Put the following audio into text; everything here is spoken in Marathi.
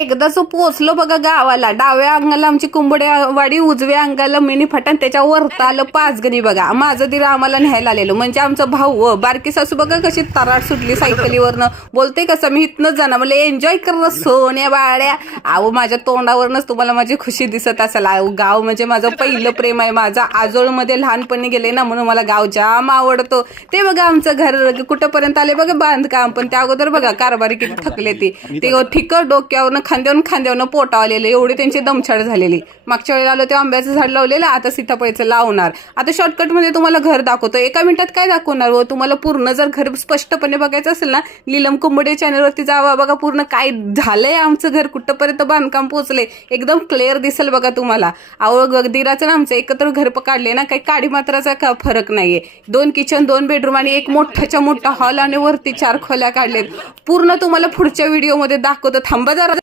एकदाच पोचलो बघा गावाला. डाव्या अंगाला आमची कुंबडेवाडी, उजव्या अंगाला मिनी फटाण, त्याच्यावर आलं पाचगणी बघा. माझं दिर आम्हाला न्यायला आलेलो, म्हणजे आमचा भाऊ. बारकी सासू बघा कशी तराट सुटली सायकलीवरनं, बोलते कसं मी इथनंच जाणार. मला एन्जॉय कर सोन्या बाळ्या. अहो माझ्या तोंडावरनच तुम्हाला माझी खुशी दिसत असेल. गाव म्हणजे माझं पहिलं प्रेम आहे. माझा आजोळमध्ये लहानपणी गेले ना, म्हणून मला गाव जाम आवडतो. ते बघा आमचं घर कुठंपर्यंत आले बघा बांधकाम. पण त्या अगोदर बघा कारभारी किती थकले ते ठिक डोक्यावर खांद्यावरून पोटावर आलेले, एवढी त्यांची दमछाड झालेली. मागच्या वेळेला आलो तेव्हा आंब्याचं झाड लावलेलं, आता सीताफळाचं लावणार. आता शॉर्टकटमध्ये तुम्हाला घर दाखवतो. एका मिनिटात काय दाखवणार हो तुम्हाला. पूर्ण जर घर स्पष्टपणे बघायचं असेल ना, नीलम कुंबडे चॅनलवरती जावा बघा. पूर्ण काय झालंय आमचं घर, कुठंपर्यंत बांधकाम पोहोचले, एकदम क्लिअर दिसेल बघा तुम्हाला. अहो दिराचं ना आमचं एकत्र घर काढले ना, काही काडी मात्राचा फरक नाहीये. 2 किचन, 2 बेडरूम आणि एक मोठाच्या मोठा हॉल आणि वरती 4 खोल्या काढलेत. पूर्ण तुम्हाला पुढच्या व्हिडिओमध्ये दाखवतो. थांबा जरा.